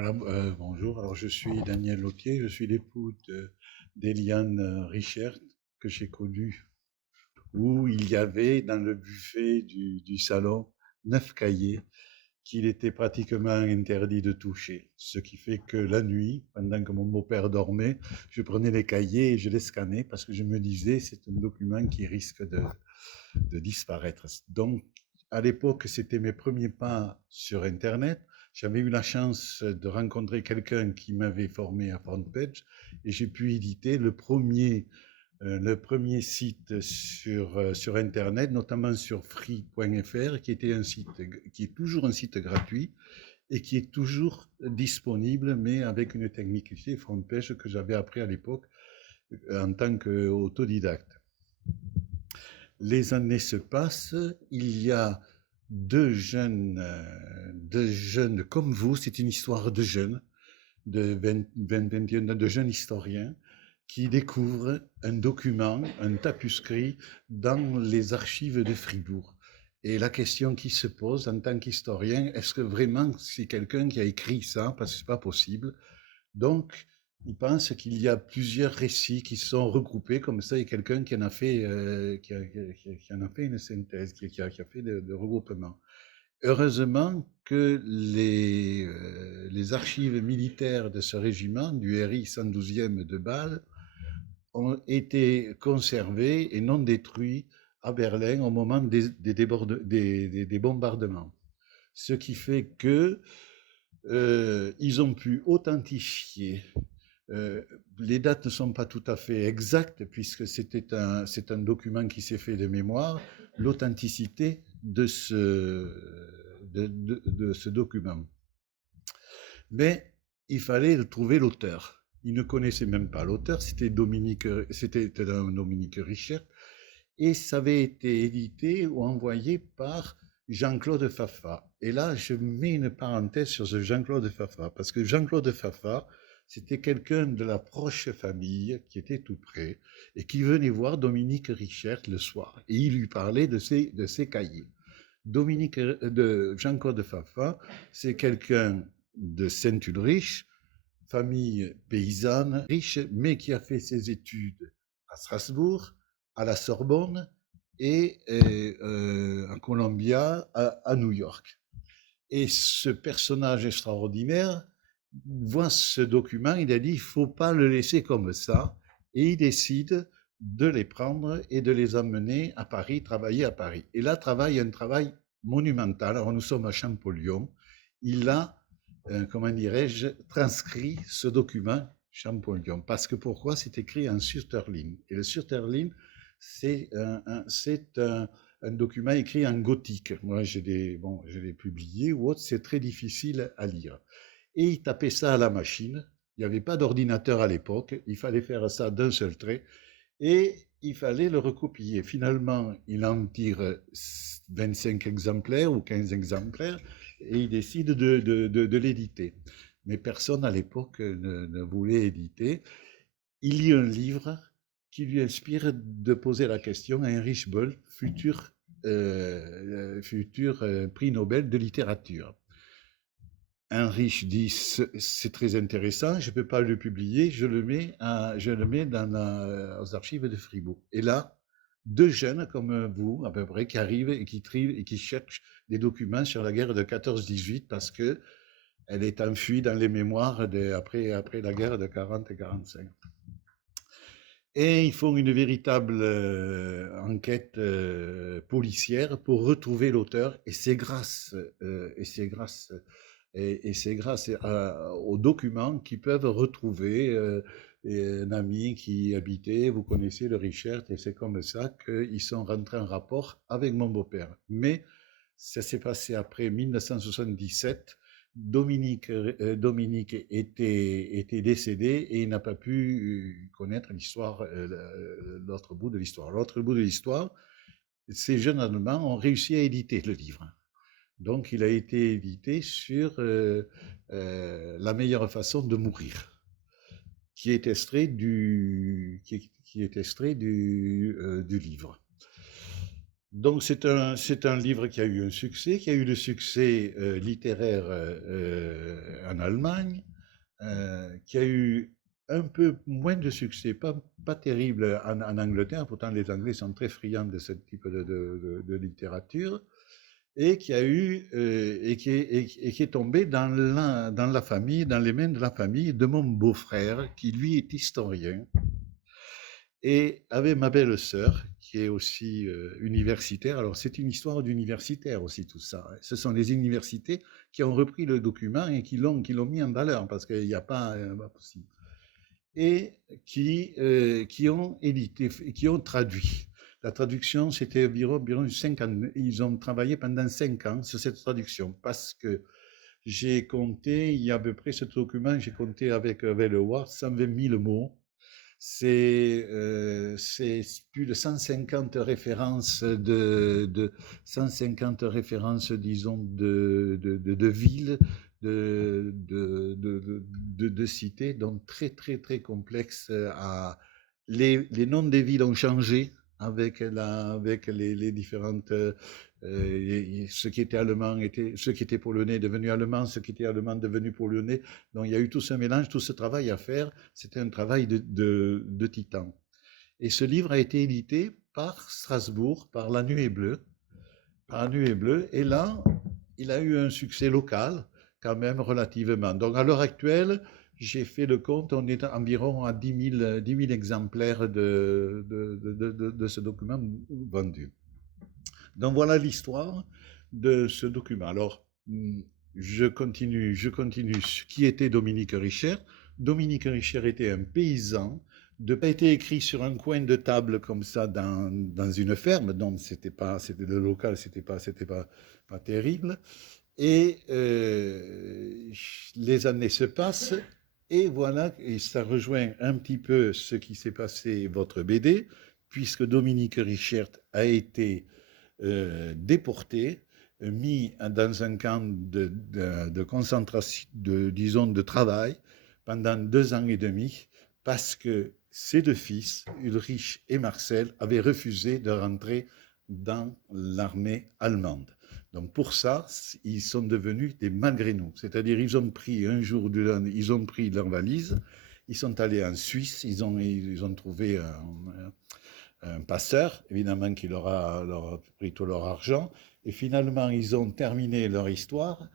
Voilà, bonjour. Alors, je suis Daniel Lautier, je suis l'époux d'Eliane Richert, que j'ai connue, où il y avait dans le buffet du salon 9 cahiers qu'il était pratiquement interdit de toucher. Ce qui fait que la nuit, pendant que mon beau-père dormait, je prenais les cahiers et je les scannais parce que je me disais c'est un document qui risque de disparaître. Donc, à l'époque, c'était mes premiers pas sur Internet. J'avais eu la chance de rencontrer quelqu'un qui m'avait formé à FrontPage et j'ai pu éditer le premier site sur Internet, notamment sur free.fr, qui était un site, qui est toujours un site gratuit et qui est toujours disponible, mais avec une technique ici, FrontPage, que j'avais appris à l'époque en tant qu'autodidacte. Les années se passent, il y a deux jeunes comme vous, c'est une histoire de jeunes, de 21 ans, de jeunes historiens, qui découvrent un document, un tapuscrit, dans les archives de Fribourg. Et la question qui se pose en tant qu'historien, est-ce que vraiment c'est quelqu'un qui a écrit ça? Parce que c'est pas possible. Donc, il pense qu'il y a plusieurs récits qui sont regroupés comme ça, et quelqu'un qui en a fait, qui en a fait une synthèse, qui a fait de regroupement. Heureusement que les archives militaires de ce régiment, du RI 112e de Bâle, ont été conservées et non détruites à Berlin au moment des bombardements. Ce qui fait que ils ont pu authentifier. Euh, les dates ne sont pas tout à fait exactes puisque c'est un document qui s'est fait de mémoire, l'authenticité de ce document. Mais il fallait trouver l'auteur. Ils ne connaissaient même pas l'auteur, c'était un Dominique Richert, et ça avait été édité ou envoyé par Jean-Claude Faffa. Et là, je mets une parenthèse sur ce Jean-Claude Faffa, parce que Jean-Claude Faffa, c'était quelqu'un de la proche famille qui était tout près et qui venait voir Dominique Richert le soir. Et il lui parlait de ses cahiers. De Jean-Claude Faffa, c'est quelqu'un de Saint-Ulrich, famille paysanne, riche, mais qui a fait ses études à Strasbourg, à la Sorbonne et à Columbia, à New York. Et ce personnage extraordinaire voit ce document, il a dit, il ne faut pas le laisser comme ça, et il décide de les prendre et de les emmener à Paris, travailler à Paris. Et là, travaille un travail monumental. Alors, nous sommes à Champollion. Il a, comment dirais-je, transcrit ce document Champollion. Parce que pourquoi? C'est écrit en surterline. Et le surterline, c'est un document écrit en gothique. Moi, je l'ai publié ou autre, c'est très difficile à lire. Et il tapait ça à la machine. Il n'y avait pas d'ordinateur à l'époque. Il fallait faire ça d'un seul trait. Et il fallait le recopier. Finalement, il en tire 25 exemplaires ou 15 exemplaires et il décide de l'éditer. Mais personne à l'époque ne voulait éditer. Il lit un livre qui lui inspire de poser la question à Heinrich Böll, futur prix Nobel de littérature. Heinrich dit c'est très intéressant, je ne peux pas le publier, je le mets aux archives de Fribourg. Et là, deux jeunes comme vous, à peu près, qui arrivent et qui cherchent des documents sur la guerre de 14-18 parce que elle est enfuie dans les mémoires après la guerre de 40 et 45. Et ils font une véritable enquête policière pour retrouver l'auteur. Et c'est grâce, aux documents qu'ils peuvent retrouver un ami qui habitait, vous connaissez le Richard, et c'est comme ça qu'ils sont rentrés en rapport avec mon beau-père. Mais ça s'est passé après 1977. Dominique était décédé et il n'a pas pu connaître l'histoire, l'autre bout de l'histoire. L'autre bout de l'histoire, ces jeunes Allemands ont réussi à éditer le livre. Donc, il a été édité sur la meilleure façon de mourir, qui est extrait du livre. Donc c'est un livre qui a eu un succès, qui a eu le succès littéraire en Allemagne, qui a eu un peu moins de succès, pas terrible en Angleterre, pourtant les Anglais sont très friands de ce type de littérature, et qui a eu et qui est tombé dans la famille, dans les mains de la famille de mon beau-frère, qui lui est historien, et avec ma belle-sœur, qui est aussi universitaire. Alors, c'est une histoire d'universitaire aussi, tout ça. Ce sont les universités qui ont repris le document et qui l'ont mis en valeur, parce qu'il n'y a pas possible. Et qui ont édité, qui ont traduit. La traduction, c'était environ 5 ans. Ils ont travaillé pendant 5 ans sur cette traduction, parce que j'ai compté, il y a à peu près ce document, j'ai compté avec le Word 120 000 mots. C'est plus de 150 références 150 références, disons, de villes, de cités, donc très, très, très complexes. Les noms des villes ont changé avec les différentes. Ce qui était allemand, ce qui était polonais est devenu allemand, ce qui était allemand est devenu polonais. Donc il y a eu tout ce mélange, tout ce travail à faire. C'était un travail de titan. Et ce livre a été édité par Strasbourg, par La Nuée Bleue. Par La Nuée Bleue. Et là, il a eu un succès local, quand même relativement. Donc à l'heure actuelle, j'ai fait le compte, on est environ à 10 000 exemplaires de ce document vendu. Donc voilà l'histoire de ce document. Alors, je continue. Qui était Dominique Richer? Dominique Richer était un paysan, de pas été écrit sur un coin de table comme ça dans une ferme, donc c'était le local, pas terrible. Et les années se passent, et voilà, et ça rejoint un petit peu ce qui s'est passé votre BD, puisque Dominique Richert a été déporté, mis dans un camp de concentration, disons, de travail, pendant 2 ans et demi, parce que ses 2 fils, Ulrich et Marcel, avaient refusé de rentrer dans l'armée allemande. Donc pour ça, ils sont devenus des malgré nous. C'est-à-dire, ils ont pris un jour, ils ont pris leur valise, ils sont allés en Suisse, ils ont trouvé un passeur, évidemment, qui leur a pris tout leur argent. Et finalement, ils ont terminé leur histoire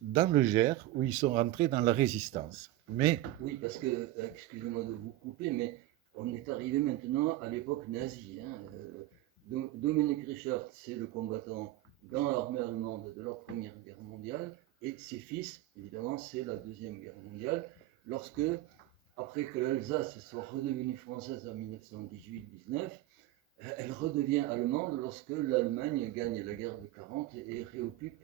dans le Gers, où ils sont rentrés dans la résistance. Mais... Oui, parce que, excusez-moi de vous couper, mais on est arrivé maintenant à l'époque nazie. Hein. Dominique Richard, c'est le combattant dans l'armée allemande de la Première Guerre mondiale, et ses fils, évidemment, c'est la Deuxième Guerre mondiale, lorsque, après que l'Alsace soit redevenue française en 1918-19, elle redevient allemande lorsque l'Allemagne gagne la guerre de 40 et réoccupe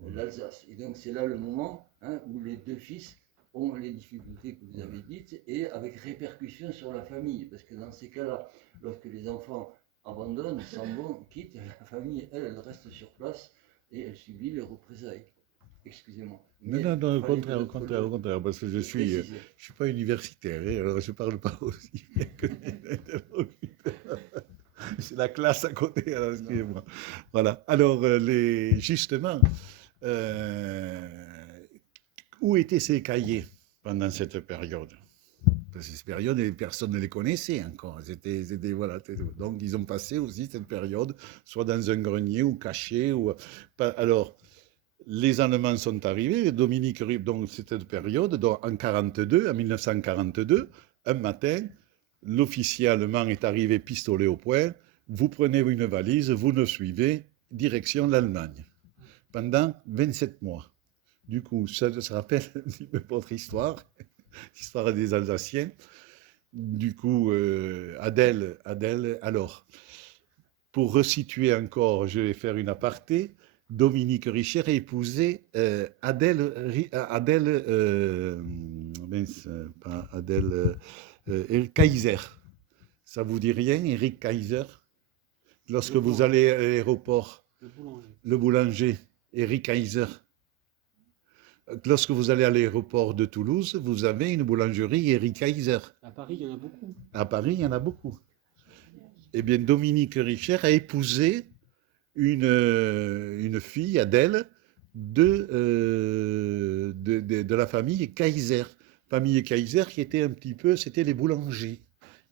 l'Alsace. Et donc c'est là le moment où les 2 fils ont les difficultés que vous avez dites et avec répercussions sur la famille. Parce que dans ces cas-là, lorsque les enfants abandonnent, s'en vont, quittent, la famille, elle reste sur place et elle subit les représailles. Excusez-moi. Non, au contraire, parce que je suis pas universitaire, alors je parle pas aussi bien que c'est la classe à côté, alors excusez-moi. Voilà. Alors, justement, où étaient ces cahiers pendant cette période? Parce que cette période, personne ne les connaissait encore. Voilà. Donc, ils ont passé aussi cette période, soit dans un grenier ou caché. Alors, les Allemands sont arrivés, Dominique, donc cette période, donc en 1942, un matin, l'officier allemand est arrivé pistolet au poing, vous prenez une valise, vous nous suivez, direction l'Allemagne, pendant 27 mois. Du coup, ça rappelle un petit peu votre histoire, l'histoire des Alsaciens. Du coup, Adèle, alors, pour resituer encore, je vais faire une aparté. Dominique Richer a épousé Adèle Kaiser. Ça vous dit rien, Eric Kaiser? Lorsque vous allez à l'aéroport, le boulanger, Eric Kaiser. Lorsque vous allez à l'aéroport de Toulouse, vous avez une boulangerie Eric Kaiser. À Paris, il y en a beaucoup. À Paris, il y en a beaucoup. Eh bien, Dominique Richer a épousé une fille, Adèle, de la famille Kaiser. Famille Kaiser qui était un petit peu, c'était les boulangers.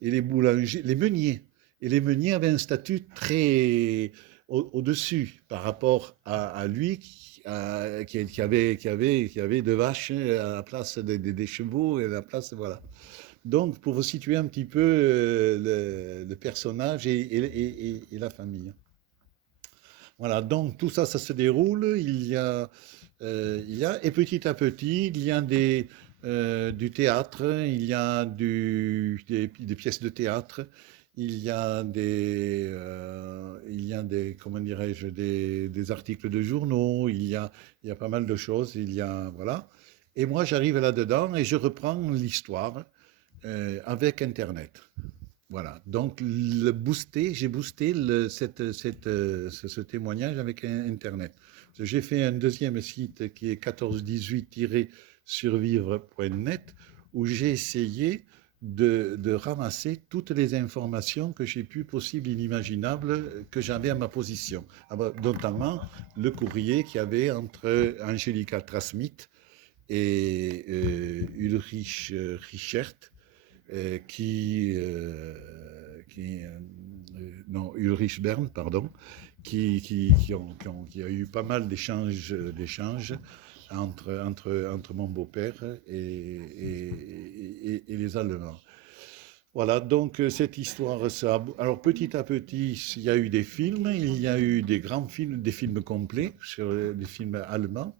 Et les boulangers, les meuniers. Et les meuniers avaient un statut très au-dessus par rapport à lui qui avait deux vaches à la place des chevaux et à la place, voilà. Donc, pour vous situer un petit peu le personnage et la famille. Voilà, donc tout ça, ça se déroule. Et petit à petit, il y a du théâtre, des pièces de théâtre, il y a des, comment dirais-je, des articles de journaux, il y a pas mal de choses, voilà. Et moi, j'arrive là-dedans et je reprends l'histoire avec Internet. Voilà, donc j'ai boosté ce témoignage avec Internet. J'ai fait un deuxième site qui est 1418-survivre.net où j'ai essayé de ramasser toutes les informations que j'ai pu, possibles, inimaginables, que j'avais à ma position. Notamment le courrier qu'il y avait entre Angelica Trasmit et Ulrich Richert, non, Ulrich Bern, pardon, qui a eu pas mal d'échanges entre mon beau-père et les Allemands. Voilà, donc cette histoire, alors petit à petit, il y a eu des films, il y a eu des grands films, des films complets sur des films allemands.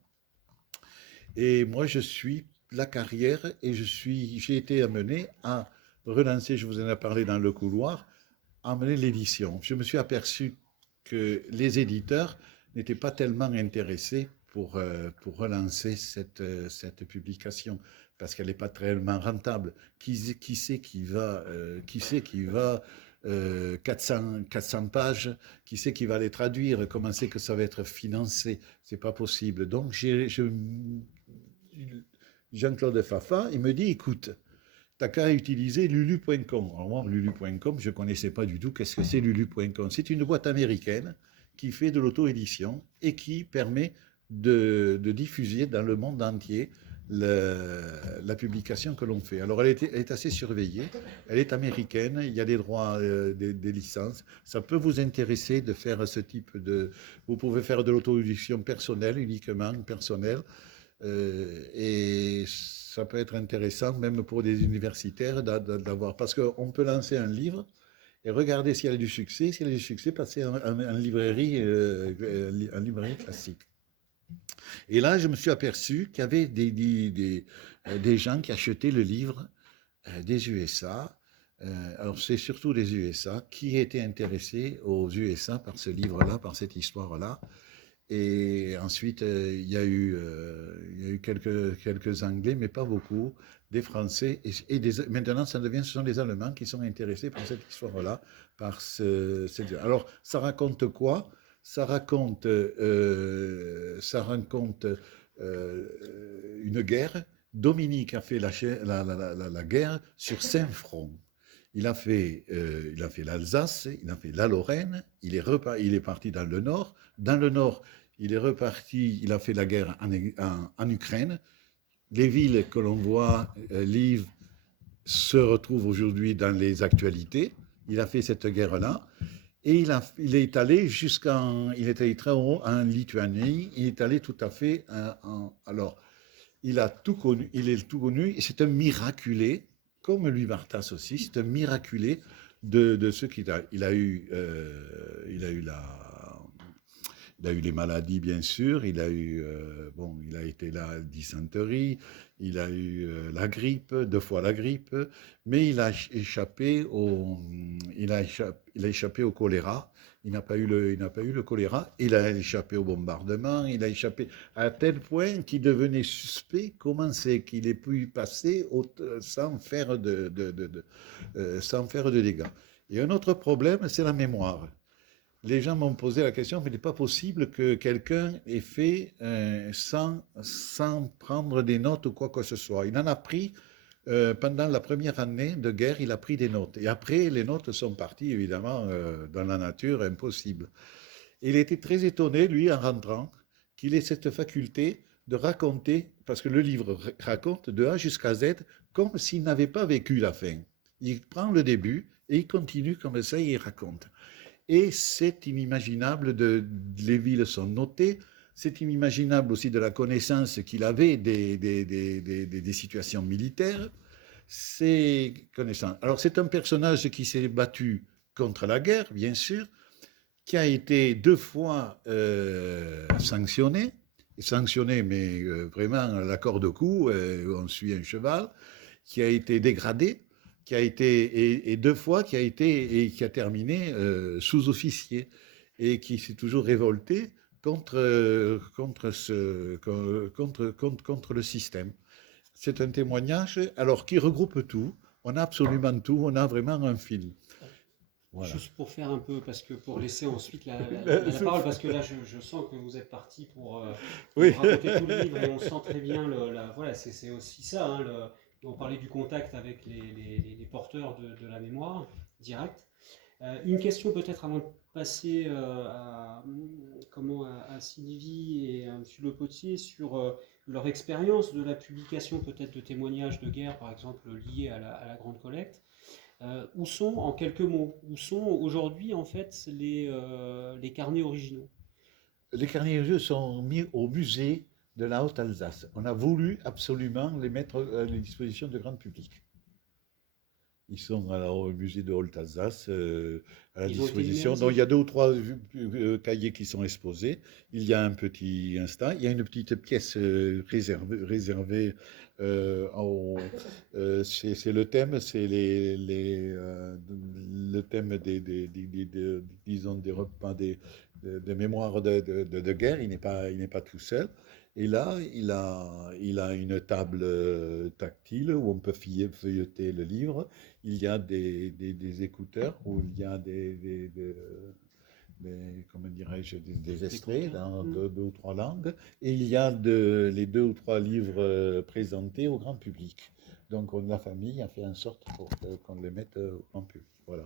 Et moi, je suis la carrière et j'ai été amené à relancer, je vous en ai parlé dans le couloir, à amener l'édition. Je me suis aperçu que les éditeurs n'étaient pas tellement intéressés pour relancer cette publication parce qu'elle n'est pas tellement rentable. Qui sait qui va 400 pages, qui sait qui va les traduire, comment c'est que ça va être financé, c'est pas possible. Donc Jean-Claude Fafa, il me dit, écoute, t'as qu'à utiliser lulu.com. Alors moi, lulu.com, je ne connaissais pas du tout qu'est-ce que c'est lulu.com. C'est une boîte américaine qui fait de l'auto-édition et qui permet de diffuser dans le monde entier la publication que l'on fait. Alors elle est assez surveillée, elle est américaine, il y a des droits, des licences. Ça peut vous intéresser de faire ce type de... Vous pouvez faire de l'auto-édition personnelle, uniquement personnelle. Et ça peut être intéressant, même pour des universitaires, d'avoir. Parce qu'on peut lancer un livre et regarder s'il y a du succès. S'il y a du succès, passer en librairie classique. Et là, je me suis aperçu qu'il y avait des gens qui achetaient le livre des USA. Alors, c'est surtout des USA qui étaient intéressés aux USA par ce livre-là, par cette histoire-là. Et ensuite, il y a eu quelques Anglais, mais pas beaucoup, des Français. Maintenant, ce sont les Allemands qui sont intéressés par cette histoire-là. Alors, ça raconte quoi? Ça raconte une guerre. Dominique a fait la guerre sur 5 fronts. Il a fait l'Alsace, il a fait la Lorraine, il est parti dans le Nord. Dans le Nord, il est reparti, il a fait la guerre en Ukraine. Les villes que l'on voit, Lviv, se retrouvent aujourd'hui dans les actualités. Il a fait cette guerre-là. Et il est allé il est allé très haut en Lituanie. Il est allé tout à fait alors, il a tout connu, il est tout connu, et c'est un miraculé, comme Louis Barthas aussi, c'est un miraculé de ce qu'il a. Il a eu les maladies, bien sûr, il a été la dysenterie, il a eu la grippe, 2 fois la grippe, mais il a échappé au choléra. Il n'a pas eu le choléra, il a échappé au bombardement, il a échappé à tel point qu'il devenait suspect. Comment c'est qu'il ait pu passer sans faire sans faire de dégâts? Et un autre problème, c'est la mémoire. Les gens m'ont posé la question, mais il n'est pas possible que quelqu'un ait fait sans prendre des notes ou quoi que ce soit. Il en a pris pendant la première année de guerre, il a pris des notes. Et après, les notes sont parties, évidemment, dans la nature, impossible. Et il était très étonné, lui, en rentrant, qu'il ait cette faculté de raconter, parce que le livre raconte de A jusqu'à Z comme s'il n'avait pas vécu la fin. Il prend le début et il continue comme ça et il raconte. Et c'est inimaginable, les villes sont notées, c'est inimaginable aussi de la connaissance qu'il avait des situations militaires. C'est connaissant. Alors c'est un personnage qui s'est battu contre la guerre, bien sûr, qui a été 2 fois sanctionné, mais vraiment à la corde au cou, on suit un cheval, qui a été dégradé, qui a été, et 2 fois qui a été, et qui a terminé sous-officier, et qui s'est toujours révolté contre le système. C'est un témoignage, alors qui regroupe tout, on a absolument tout, on a vraiment un film. Voilà. Juste pour faire un peu, parce que pour laisser ensuite la parole, parce que là je sens que vous êtes parti pour Oui. raconter tout le livre et on sent très bien, voilà, c'est aussi ça, hein, on parlait du contact avec les porteurs de la mémoire directe. Une question peut-être avant de passer à Sylvie et à M. Le Potier sur leur expérience de la publication peut-être de témoignages de guerre, par exemple liés à la Grande Collecte. Où sont, en quelques mots, où sont aujourd'hui en fait les carnets originaux? Les carnets originaux sont mis au musée de la Haute-Alsace. On a voulu absolument les mettre à la disposition du grand public. Ils sont au musée de Haute-Alsace à la disposition. Donc il y a 2 ou 3 cahiers qui sont exposés. Il y a un petit instant, il y a une petite pièce réservée c'est le thème, c'est le thème disons des repas des mémoires de guerre. Il n'est pas tout seul. Et là, il a une table tactile où on peut feuilleter le livre. Il y a des écouteurs où il y a comment dirais-je, des extraits dans 2 ou 3 langues. Et il y a les 2 ou 3 livres présentés au grand public. Donc la famille a fait en sorte pour qu'on les mette au grand public. Voilà.